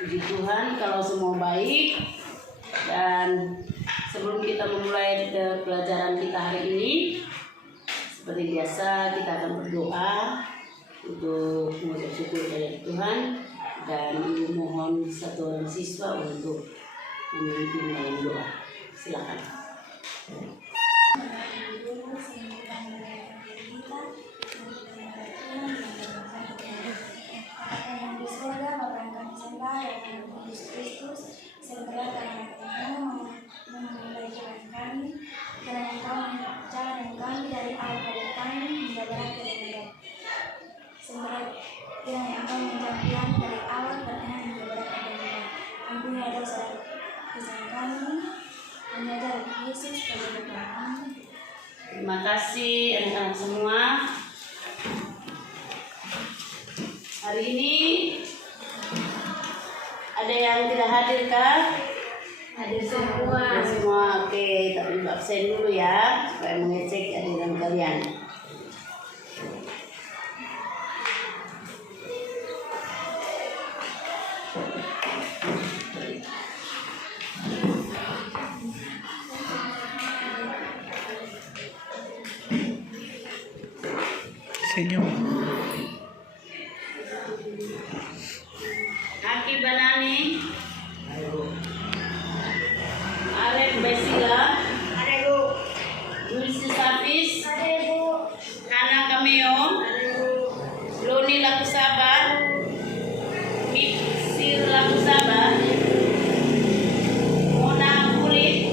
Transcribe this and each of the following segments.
Puji Tuhan kalau semua baik. Dan sebelum kita memulai pelajaran kita hari ini, seperti biasa kita akan berdoa untuk mengucap syukur kepada Tuhan, dan Ibu mohon satu orang siswa untuk memimpin dalam doa. Silakan. Terima kasih anak-anak semua. Hari ini ada yang tidak hadir kah? Hadir semua. Hadir semua. Oke, tapi absen dulu ya, supaya mengecek kehadiran kalian. Senyum. Aki Banani, Alek Besila, Dulce Safis, Hana Cameo, Loni Lakusaba, Mitsir Lakusaba, Mona Kulit,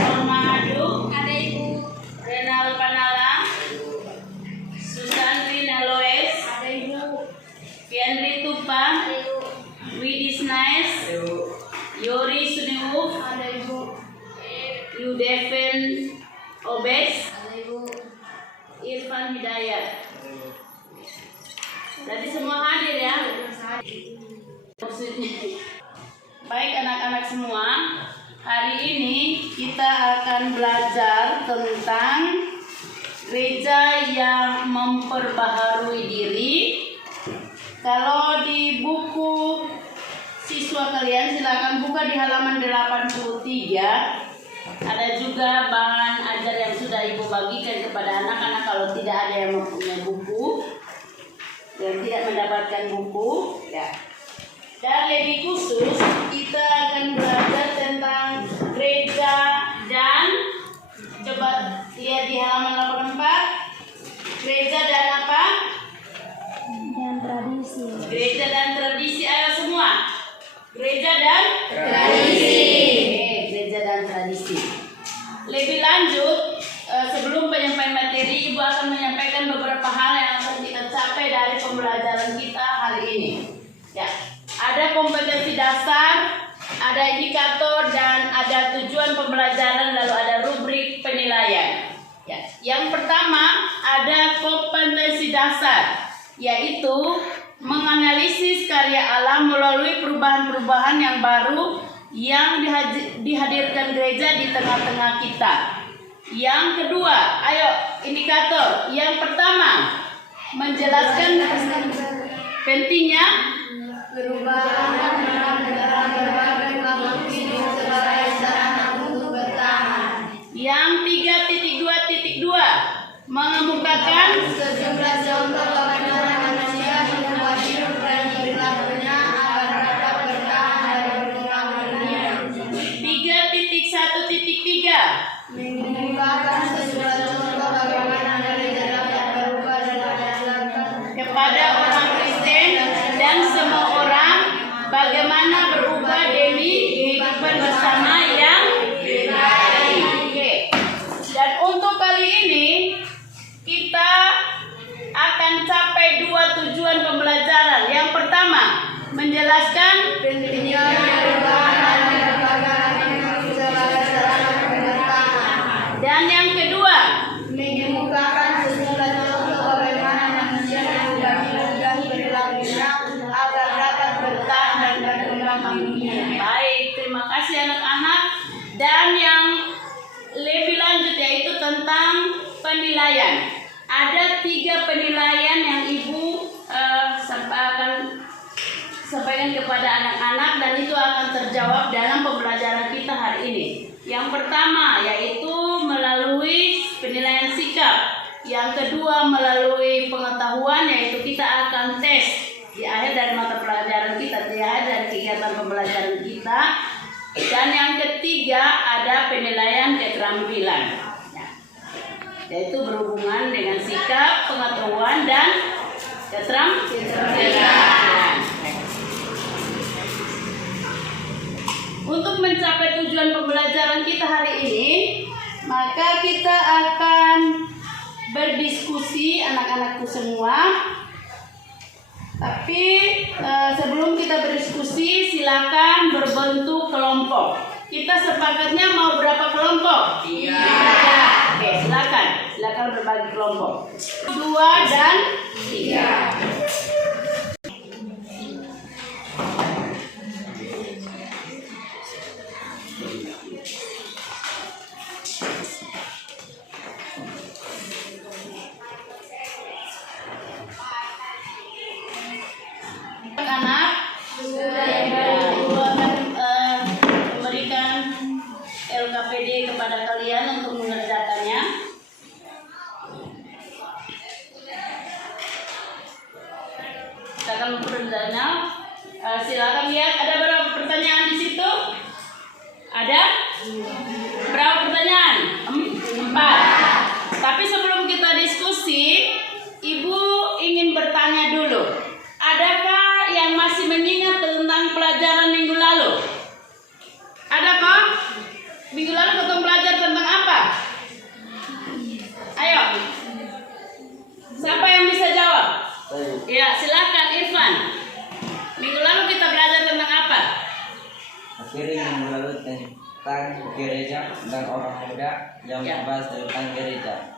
Norma Adu, Renal Panala, Susandri Naloes, Fiandri Tupa, Widis Nice, Yori Suniwuf, Yudeven Obes, Irfan Hidayat. Jadi semua hadir ya. Baik anak-anak semua, hari ini kita akan belajar tentang gereja yang memperbaharui diri. Kalau di buku siswa kalian silakan buka di halaman 83. Ada juga bahan ajar yang sudah Ibu bagikan kepada anak-anak kalau tidak ada yang mempunyai buku dan tidak mendapatkan buku ya. Dan lebih khusus kita akan belajar tentang gereja dan, coba lihat di halaman 84. Gereja dan apa? Dan tradisi. Gereja dan tradisi. Ayo semua. Gereja dan Tradisi. Oke, gereja dan tradisi. Lebih lanjut, sebelum penyampaian materi, Ibu akan menyampaikan beberapa hal yang akan kita capai dari pembelajaran kita hari ini. Ya, ada kompetensi dasar, ada indikator, dan ada tujuan pembelajaran, lalu ada rubrik penilaian. Ya, yang pertama ada kompetensi dasar, yaitu menganalisis karya alam melalui perubahan-perubahan yang baru yang dihadirkan gereja di tengah-tengah kita. Yang kedua, ayo indikator. Yang pertama, menjelaskan pentingnya Perubahan dalam berbagai makhluk hidup sebagai sarana untuk bertahan. Yang 3.2.2 mengemukakan Sejumlah contoh bagaimana manusia mengubah hidup dan perilakunya agar dapat bertahan dari berkembang dunia. 3.1.3 Mengemukakan sejumlah contoh bagaimana gereja dapat berubah dan mengajarkan kepada orang Kristen dan semua orang bagaimana berubah demi kehidupan bersama yang baik. Oke. Dan untuk kali ini kita akan capai dua tujuan pembelajaran. Yang pertama, menjelaskan pentingnya perubahan dan berbagai makhluk sebagai sarana untuk bertahan. dan yang kedua, Mengemukakan sejumlah contoh bagaimana manusia mengubah hidup dan perilakunya agar dapat bertahan dan berkembang di dunia. baik, terima kasih anak-anak. Dan yang lebih lanjut yaitu tentang penilaian. Ada 3 penilaian yang Ibu akan kepada anak-anak dan itu akan terjawab dalam pembelajaran kita hari ini. Yang pertama yaitu melalui penilaian sikap. Yang kedua melalui pengetahuan, yaitu kita akan tes di akhir dari mata pelajaran kita, di akhir dari kegiatan pembelajaran kita. Dan yang ketiga ada penilaian keterampilan, yaitu berhubungan dengan sikap, pengetahuan, dan keterampilan. Untuk mencapai tujuan pembelajaran kita hari ini, maka kita akan berdiskusi anak-anakku semua. Tapi sebelum kita berdiskusi, silakan berbentuk kelompok. Kita sepakatnya mau berapa kelompok? 3. Oke, silakan berbagi kelompok. 2 dan 3. Anak memberikan LKPD kepada kalian untuk mengerjakannya. Kita akan memperhatikannya. Silakan lihat, ada berapa pertanyaan di situ? Ada? Berapa pertanyaan? 4. Tapi sebelum kita diskusi, Ibu ingin bertanya dulu. Adakah yang masih mengingat tentang pelajaran minggu lalu? Adakah? Minggu lalu kita belajar tentang apa? Ayo. Siapa yang bisa jawab? Ya, silakan Irfan. Minggu lalu kita belajar tentang apa? Akhirnya minggu lalu tentang gereja dan orang muda yang membahas tentang gereja.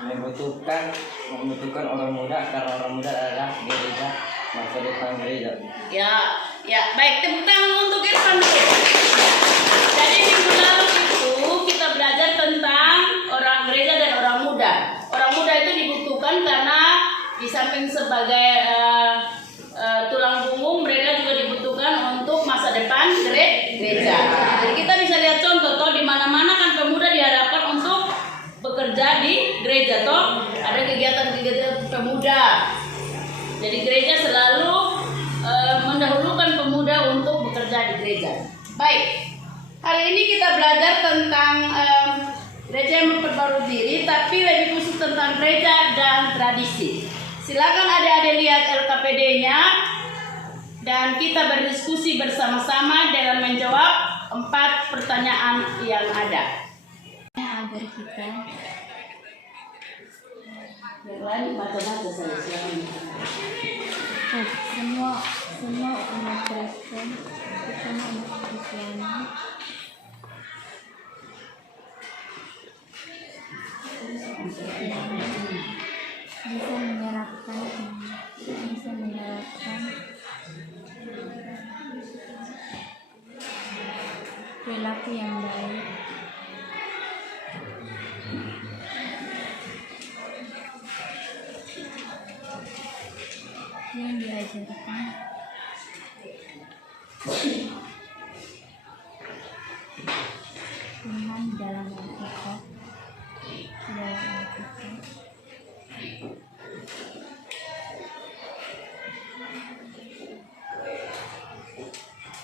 membutuhkan orang muda karena orang muda adalah gereja, masa depan gereja. Ya, baik, tepuk tangan untuk Irfan dulu. Jadi minggu lalu itu kita belajar tentang orang gereja dan orang muda. Orang muda itu dibutuhkan karena di samping sebagai tulang punggung, mereka juga dibutuhkan untuk masa depan gereja. Jadi kita bisa lihat contoh di mana-mana kan pemuda diharapkan untuk bekerja di gereja ada kegiatan-kegiatan pemuda. Jadi gereja selalu mendahulukan pemuda untuk bekerja di gereja. Baik, hari ini kita belajar tentang gereja yang memperbarui diri, tapi lebih khusus tentang gereja dan tradisi. Silakan adik-adik lihat LKPD-nya dan kita berdiskusi bersama-sama dengan menjawab 4 pertanyaan yang ada. Agar kita yang lain macam-macam silakan. semua umat Kristen, terutama umat Kristiani, bisa menerapkan perilaku yang baik yang diajarkan Tuhan dalam Alkitab,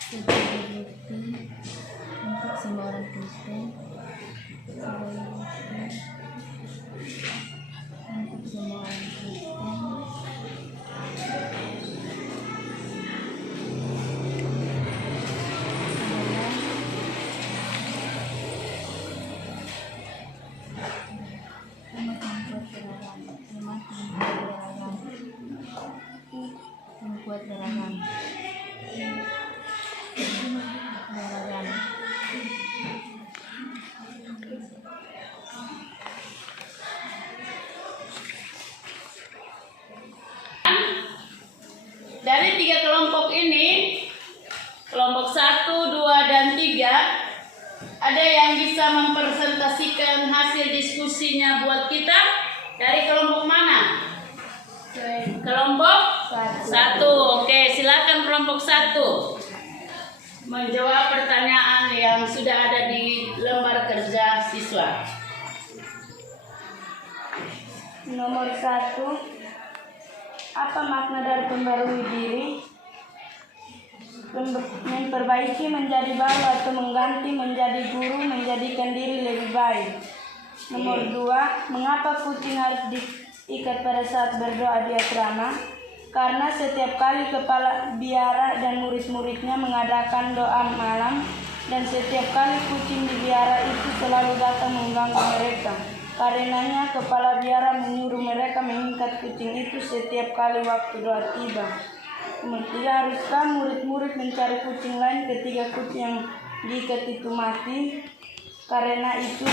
sebagai bukti untuk semua orang Kristen, sebagai bukti untuk semua orang Kristen membuat beragam. Dari 3 kelompok ini, kelompok 1, 2, dan 3, ada yang bisa mempresentasikan hasil diskusinya buat kita? Dari kelompok mana? Kelompok 1. Oke, silakan kelompok 1 menjawab pertanyaan yang sudah ada di lembar kerja siswa. Nomor 1. Apa makna dari pembarui diri? Memperbaiki, menjadi baru atau mengganti, menjadi guru, menjadikan diri lebih baik. Nomor 2. Mengapa kucing harus diikat pada saat berdoa di asrama? Karena setiap kali kepala biara dan murid-muridnya mengadakan doa malam, dan setiap kali kucing di biara itu selalu datang mengganggu mereka. Karenanya kepala biara menyuruh mereka mengikat kucing itu setiap kali waktu doa tiba. Nomor 3. Haruskah murid-murid mencari kucing lain ketika kucing yang diikat itu mati? Karena itu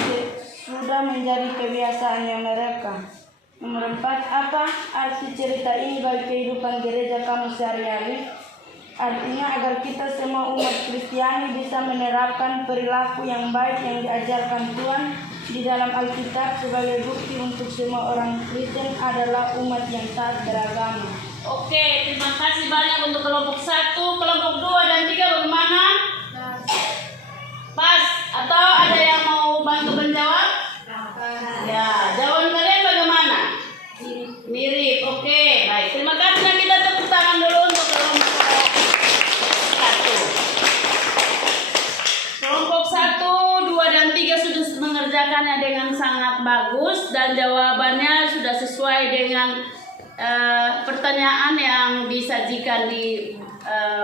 sudah menjadi kebiasaannya mereka. Nomor 4. Apa arti cerita ini bagi kehidupan gereja kamu sehari-hari? Artinya agar kita semua umat Kristiani bisa menerapkan perilaku yang baik yang diajarkan Tuhan di dalam Alkitab sebagai bukti untuk semua orang Kristen adalah umat yang taat beragama. Oke, terima kasih banyak untuk kelompok 1, kelompok 2 dan 3 bagaimana? Pas atau ada yang mau bantu menjawab? Ya, jawaban kalian bagaimana? Mirip. Oke, baik. Terima kasih. Nah, kita tepuk tangan dulu untuk kelompok 1. Kelompok 1, 2 dan 3 sudah mengerjakannya dengan sangat bagus dan jawabannya sudah sesuai dengan pertanyaan yang disajikan di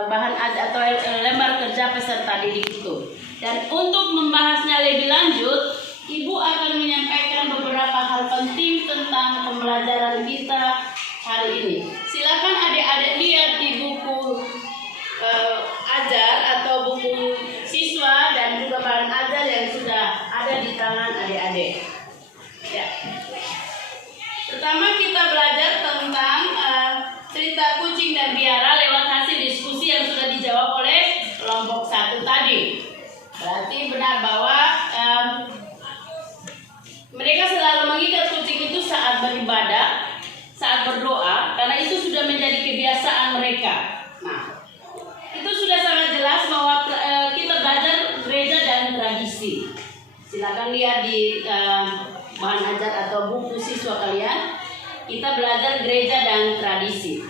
bahan atau lembar kerja peserta didik itu. Dan untuk membahasnya lebih lanjut, Ibu akan menyampaikan beberapa hal penting tentang pembelajaran kita hari ini. Silakan adik-adik lihat di buku ajar atau buku siswa dan juga bahan ajar yang sudah ada di tangan adik-adik. Ya. Pertama kita belajar tentang cerita kucing dan biara lewat hasil diskusi yang sudah dijawab oleh kelompok 1 tadi. Berarti benar bahwa mereka selalu mengikat kucing itu saat beribadah, saat berdoa, karena itu sudah menjadi kebiasaan mereka. Nah, itu sudah sangat jelas bahwa kita belajar gereja dan tradisi. Silakan lihat di bahan ajar atau buku siswa kalian. Kita belajar gereja dan tradisi.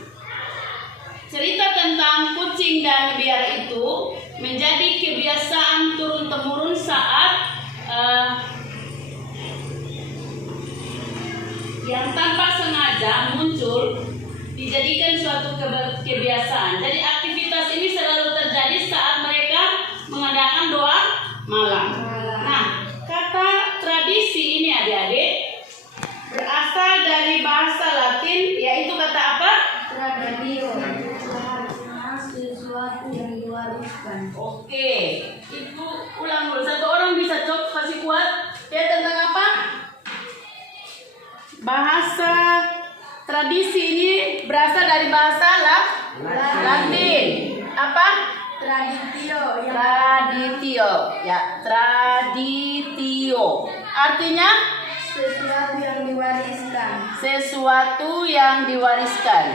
Cerita tentang kucing dan biara itu menjadi kebiasaan turun-temurun saat yang tanpa sengaja muncul dijadikan suatu kebiasaan. Jadi aktivitas ini selalu terjadi saat mereka mengadakan doa malam. Nah, kata tradisi ini adik-adik berasal dari bahasa Latin, yaitu kata apa? Traditio. Sesuatu yang diwariskan. Oke, Ibu ulang dulu. Satu orang bisa kasih kuat. Ya, tentang apa? Bahasa tradisi ini berasal dari bahasa Latin. Apa? Traditio. Traditio. Ya, traditio. Artinya Sesuatu yang diwariskan. sesuatu yang diwariskan.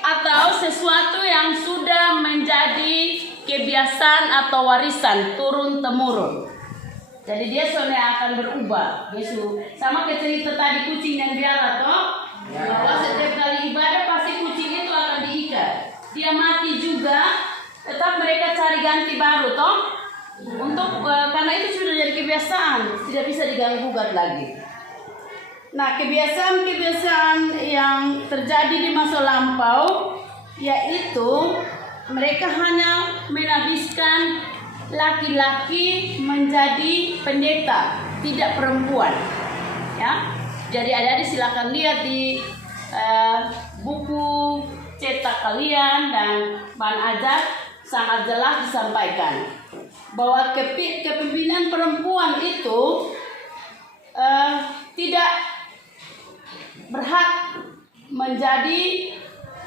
Atau sesuatu yang sudah menjadi kebiasaan atau warisan turun-temurun. Jadi dia sebenarnya akan berubah. Sama kayak cerita tadi kucing dan biara toh. Bahwa setiap kali ibadah pasti kucing itu akan diikat. Dia mati juga, tetap mereka cari ganti baru toh. Untuk karena itu sudah jadi kebiasaan, tidak bisa diganggu gugat lagi. Nah, kebiasaan-kebiasaan yang terjadi di masa lampau yaitu mereka hanya menabiskan laki-laki menjadi pendeta, tidak perempuan. Ya. Jadi adik-adik silakan lihat di buku cetak kalian dan bahan ajar sangat jelas disampaikan bahwa kepemimpinan perempuan itu tidak berhak menjadi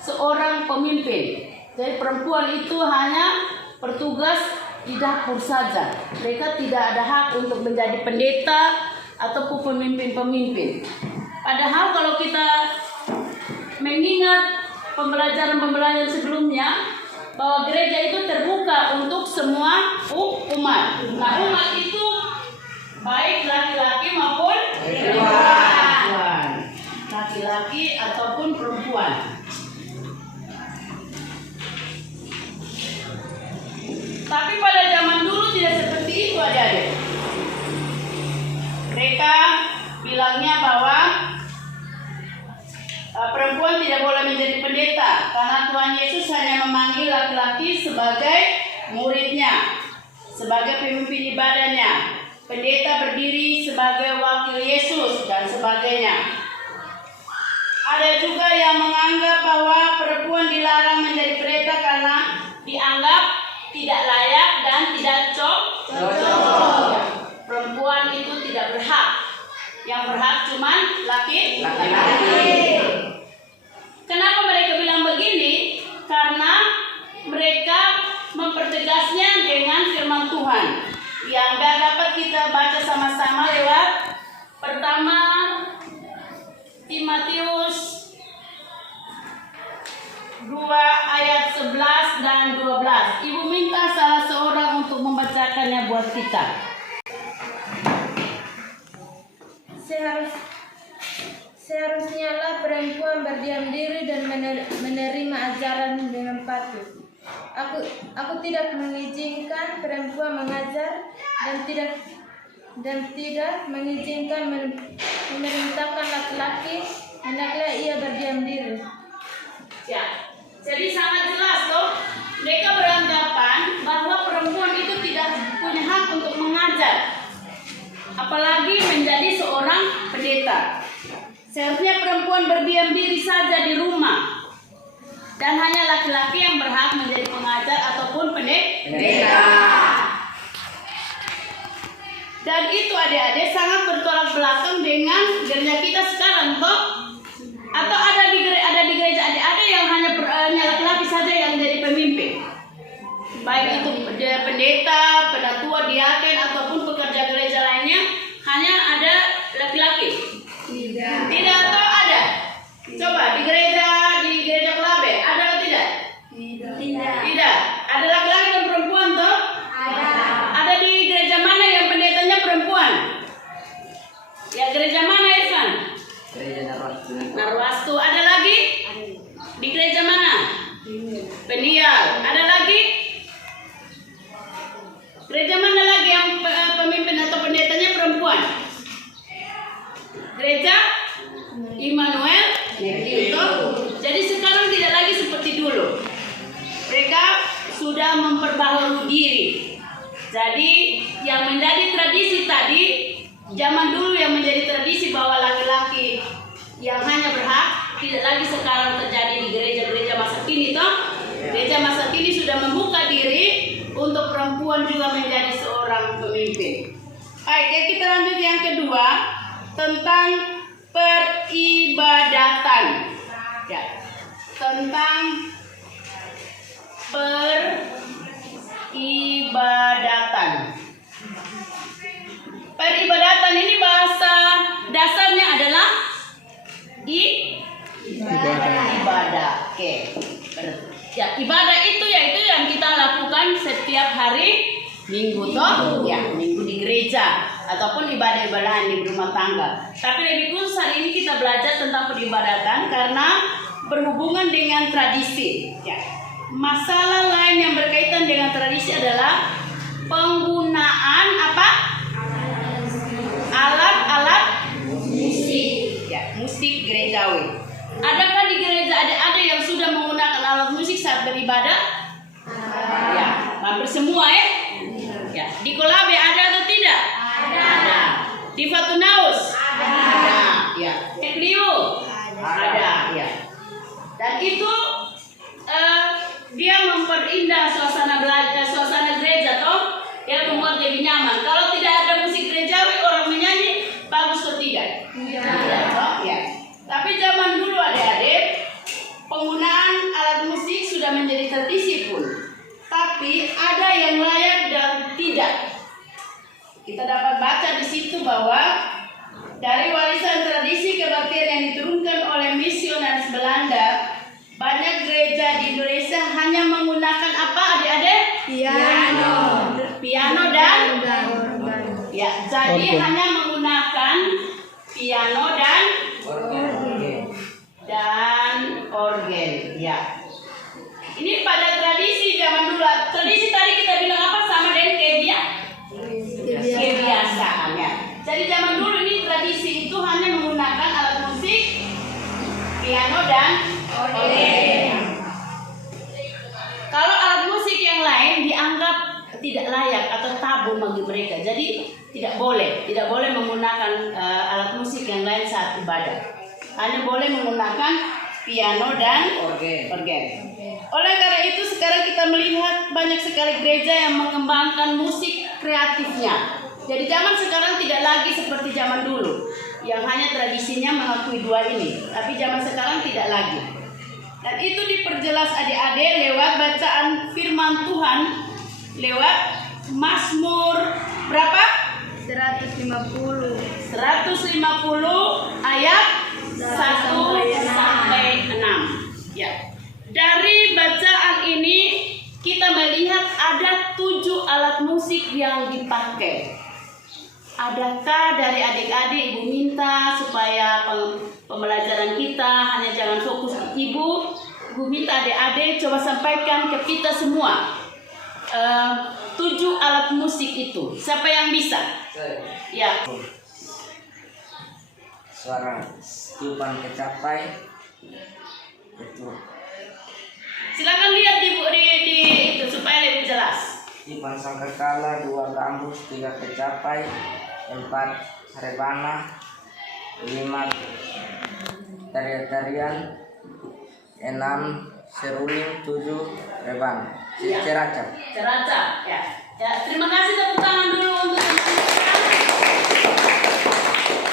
seorang pemimpin. Jadi perempuan itu hanya bertugas di dapur saja. Mereka tidak ada hak untuk menjadi pendeta ataupun pemimpin-pemimpin. Padahal kalau kita mengingat pembelajaran-pembelajaran sebelumnya bahwa gereja itu terbuka untuk semua umat. Nah, umat itu baik laki-laki maupun perempuan. Laki-laki ataupun perempuan. Tapi pada zaman dulu tidak seperti itu, adik-adik. Mereka bilangnya bahwa perempuan tidak boleh menjadi pendeta karena Tuhan Yesus hanya memanggil laki-laki sebagai muridnya, sebagai pemimpin ibadahnya. Pendeta berdiri sebagai wakil Yesus dan sebagainya. Ada juga yang menganggap bahwa perempuan dilarang menjadi pendeta karena dianggap tidak layak dan tidak cocok. Perempuan itu tidak berhak. Yang berhak cuma laki-laki. Kenapa mereka bilang begini? Karena mereka mempertegasnya dengan firman Tuhan yang dapat kita baca sama-sama lewat pertama Timotius 2 ayat 11 dan 12. Ibu minta salah seorang untuk membacakannya buat kita. Seharusnya lah perempuan berdiam diri dan menerima ajaran dengan patuh. Aku tidak mengizinkan perempuan mengajar dan tidak mengizinkan memerintahkan laki-laki, hendaklah ia berdiam diri. Ya, jadi sangat jelas loh. Mereka beranggapan bahwa perempuan itu tidak punya hak untuk mengajar, apalagi menjadi seorang pendeta. Seharusnya perempuan berdiam diri saja di rumah, dan hanya laki-laki yang berhak menjadi pengajar ataupun pendeta. Dan itu adik-adik sangat bertolak belakang dengan gereja kita sekarang, toh? Atau ada di gereja adik-adik yang hanya laki-laki saja yang jadi pemimpin, baik itu pendeta, penatua, diaken ataupun pekerja gereja lainnya, hanya ada laki-laki. Tidak atau ada? Coba di gereja Kelabe ada atau tidak? Tidak. Ada laki-laki dan perempuan toh? Ada di gereja mana yang pendetanya perempuan? Ya, gereja mana, Irfan? Gereja Narwastu. Ada lagi? Di gereja mana? Penial. Ada lagi? Gereja mana lagi yang pemimpin atau pendetanya perempuan? Gereja Immanuel. Jadi sekarang tidak lagi seperti dulu. Mereka sudah memperbaharui diri. Jadi yang menjadi tradisi tadi, zaman dulu yang menjadi tradisi bahwa laki-laki yang hanya berhak, tidak lagi sekarang terjadi di gereja-gereja masa kini toh. Gereja masa kini sudah membuka diri untuk perempuan juga menjadi seorang pemimpin. Baik, kita lanjut yang kedua tentang peribadatan. Ya, tentang peribadatan. Peribadatan ini bahasa dasarnya adalah ibadah. Oke. Ya, ibadah itu yaitu yang kita lakukan setiap hari Minggu toh, ya, Minggu di gereja ataupun ibadah-ibadah di rumah tangga. Tapi lebih khusus hari ini kita belajar tentang peribadatan karena berhubungan dengan tradisi. Ya. Masalah lain yang berkaitan dengan tradisi adalah penggunaan apa? Alat-alat musik. Ya, musik gerejawi. Adakah di gereja ada yang sudah menggunakan alat musik saat beribadah? Ya, hampir semua ya. Ya, di Kolabe ada atau tidak? Ada. Di Fatunaus? Ada. Ya. Di Kliu? Ada. Ya. Dan itu dia memperindah suasana gereja toh, dia membuat lebih nyaman. Kalau tidak ada musik gerejawi, orang menyanyi bagus atau tidak? Tidak. Toh? Ya. Tapi zaman dulu adik-adik, penggunaan alat musik sudah menjadi tradisi pun. Tapi ada yang layak dan tidak. Kita dapat baca di situ bahwa Dari warisan tradisi kebaktian yang diturunkan oleh misionaris Belanda, banyak gereja di Indonesia hanya menggunakan apa adik-adik? Piano dan ya, jadi hanya menggunakan piano dan organ. Ya. Ini pada tradisi zaman dulu. Tradisi tadi kita bilang apa sama dengan kebiasaan ya. Jadi zaman dulu ini tradisi itu hanya menggunakan alat musik piano dan organ. Kalau alat musik yang lain dianggap tidak layak atau tabu bagi mereka. Jadi tidak boleh menggunakan alat musik yang lain saat ibadah. Hanya boleh menggunakan piano dan organ. Oleh karena itu sekarang kita melihat banyak sekali gereja yang mengembangkan musik kreatifnya. Jadi zaman sekarang tidak lagi seperti zaman dulu yang hanya tradisinya mengakui dua ini, tapi zaman sekarang tidak lagi. Dan itu diperjelas adik-adik lewat bacaan firman Tuhan lewat Mazmur berapa? 150 ayat 1 sampai 6. Ya. Dari bacaan ini kita melihat ada 7 alat musik yang dipakai. Adakah dari adik-adik ibu minta supaya pembelajaran kita hanya jangan fokus di ibu minta adik-adik coba sampaikan ke kita semua 7 alat musik itu. Siapa yang bisa? Ya. Suara tiupan kecapai itu. Silakan lihat di itu supaya lebih jelas. Tiupan sangkakala, 2 gambus, 3 kecapai, 4 rebana, 5 tarian-tarian, 6 seruling, 7 reban. Ceraca. Ya. Ya, terima kasih, tepuk tangan dulu untuk teman-teman.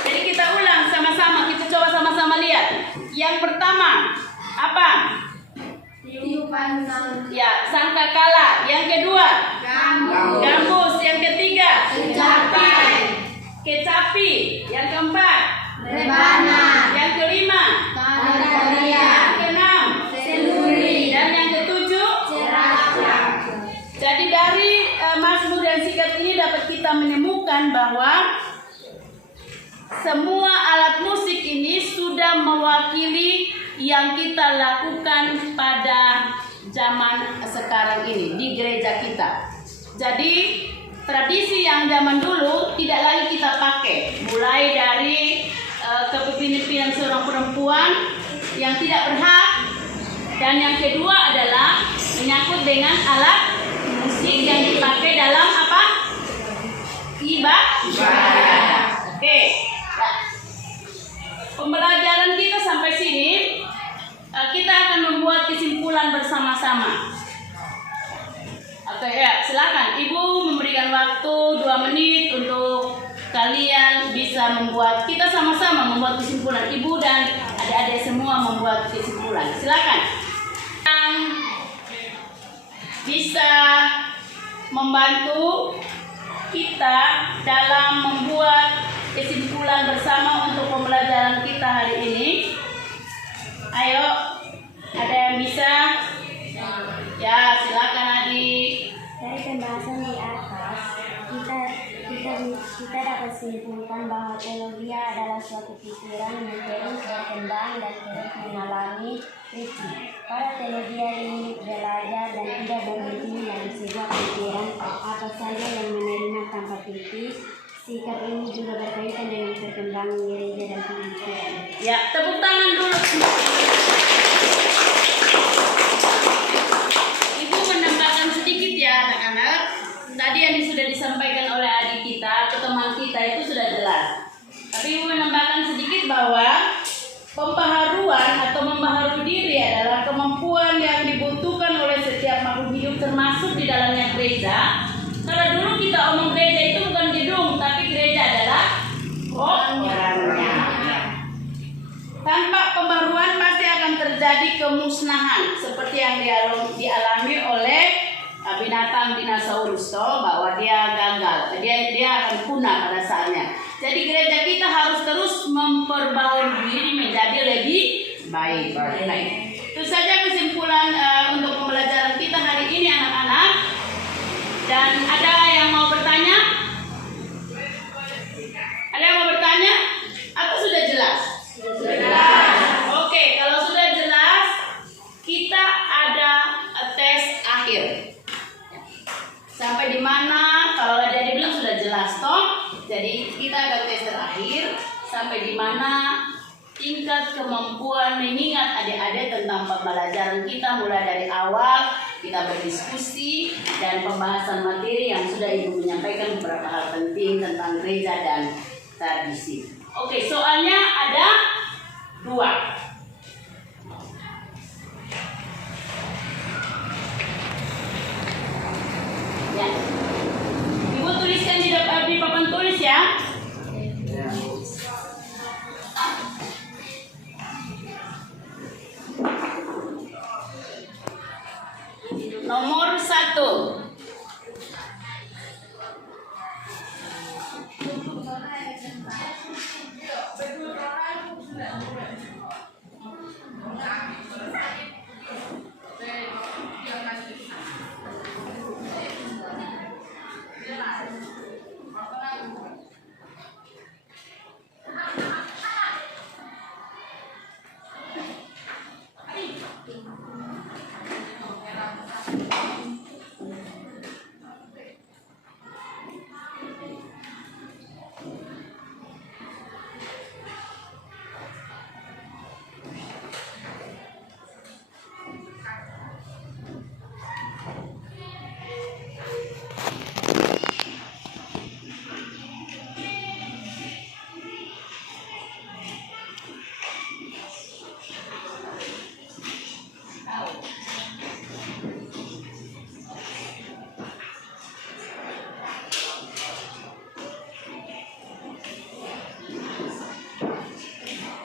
Jadi kita ulang sama-sama, kita coba sama-sama lihat. Yang pertama, apa? Ya, sangkakala. Yang kedua, gambus. Yang ketiga, kecapi. Yang keempat, rebana. Yang kelima, yang keenam, dan yang ketujuh, Jadi dari Mazmur dan Sikat ini dapat kita menemukan bahwa semua alat musik ini sudah mewakili yang kita lakukan pada zaman sekarang ini di gereja kita. Jadi tradisi yang zaman dulu tidak lagi kita pakai, mulai dari kepemimpinan seorang perempuan yang tidak berhak, dan yang kedua adalah menyangkut dengan alat musik yang dipakai dalam apa? Ibadah. Oke. Nah, pembelajaran kita sampai sini, kita akan membuat kesimpulan bersama-sama. Oke, ya, silakan Ibu memberikan waktu 2 menit untuk kalian bisa membuat, kita sama-sama membuat kesimpulan. Ibu dan adik-adik semua membuat kesimpulan. Silakan. Yang bisa membantu kita dalam membuat kesimpulan bersama untuk pembelajaran kita hari ini. Ayo, ada yang bisa? Ya, silakan adik. Dari pembahasan di atas, kita dapat simpulkan bahwa teologi adalah suatu pikiran yang terus berkembang dan terus mengalami kritik. Para teologi ini belajar dan tidak berhenti dari sebuah pikiran apa saja yang menerima tanpa kritik. Sikap ini juga berkaitan dengan perkembangan gereja dan pemikiran. Ya, tepuk tangan dulu. Ibu menambahkan sedikit ya anak-anak. Tadi yang sudah disampaikan oleh adik kita atau teman kita itu sudah jelas. Tapi Ibu menambahkan sedikit bahwa pembaharuan atau membaharui diri adalah kemampuan yang dibutuhkan oleh setiap makhluk hidup termasuk di dalamnya gereja. Kalau dulu kita omong gereja itu bukan gedung, tapi gereja adalah orangnya. Tanpa pembaruan pasti akan terjadi kemusnahan seperti yang dialami oleh binatang dinosaurus toh, bahwa dia gagal, dia akan punah pada saatnya. Jadi gereja kita harus terus memperbaharui diri menjadi lebih baik. Itu saja kesimpulan untuk pembelajaran kita hari ini anak-anak. Dan ada yang mau bertanya? Ada yang mau bertanya? Atau sudah jelas? Oke, kalau sudah jelas, kita ada tes akhir. Sampai di mana? Kalau dia bilang sudah jelas toh. Jadi kita ada tes terakhir sampai di mana tingkat kemampuan mengingat adik-adik tentang pembelajaran kita mulai dari awal kita berdiskusi dan pembahasan materi yang sudah Ibu menyampaikan beberapa hal penting tentang gereja dan tradisi. Oke, soalnya ada 2. Ya. Ibu tuliskan di papan tulis ya. Nomor 1.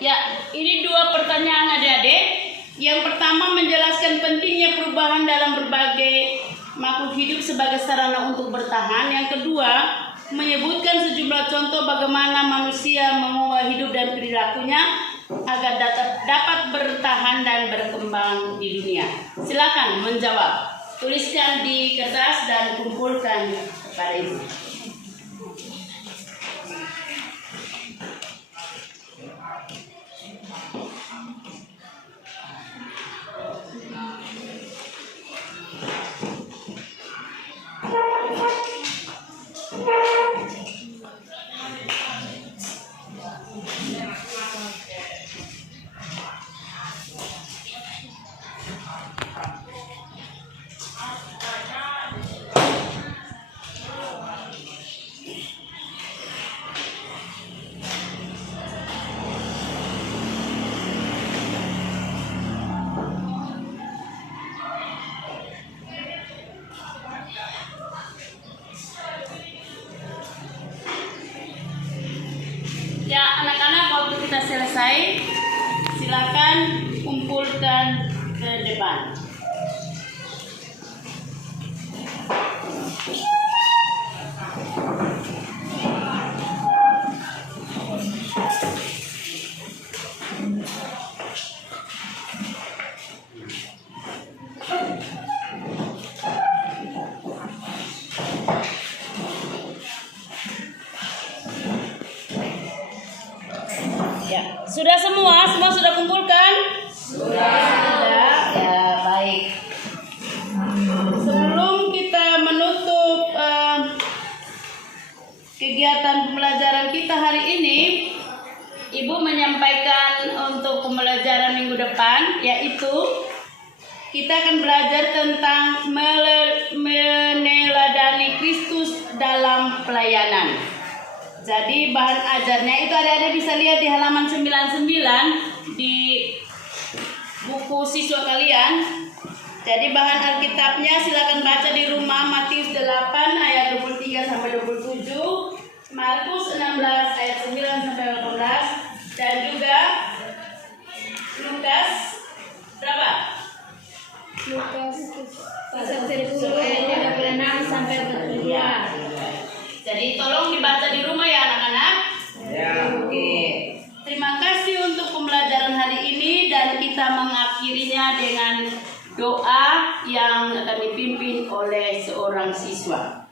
Ya, ini 2 pertanyaan adik-adik. Yang pertama menjelaskan pentingnya perubahan dalam berbagai makhluk hidup sebagai sarana untuk bertahan. Yang kedua, menyebutkan sejumlah contoh bagaimana manusia mengubah hidup dan perilakunya agar dapat bertahan dan berkembang di dunia. Silakan menjawab. Tuliskan di kertas dan kumpulkan kepada Ibu. Ya, anak-anak, waktu kita selesai, silakan kumpulkan ke depan. Ya, sudah semua? Semua sudah kumpulkan? Sudah. Ya, baik. Sebelum kita menutup kegiatan pembelajaran kita hari ini, Ibu menyampaikan untuk pembelajaran minggu depan, yaitu kita akan belajar tentang meneladani Kristus dalam pelayanan. Jadi bahan ajarnya itu adik-adik bisa lihat di halaman 99 di buku siswa kalian. Jadi bahan Alkitabnya silakan baca di rumah. Matius 8 ayat 23 sampai 27, Markus 16 ayat 9 sampai 18, dan juga Lukas berapa? Lukas pasal 10 ayat kita mengakhirinya dengan doa yang akan dipimpin oleh seorang siswa.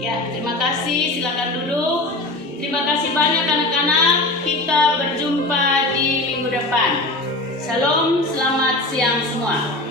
Ya, terima kasih. Silakan duduk. Terima kasih banyak anak-anak. Kita berjumpa di minggu depan. Shalom, selamat siang semua.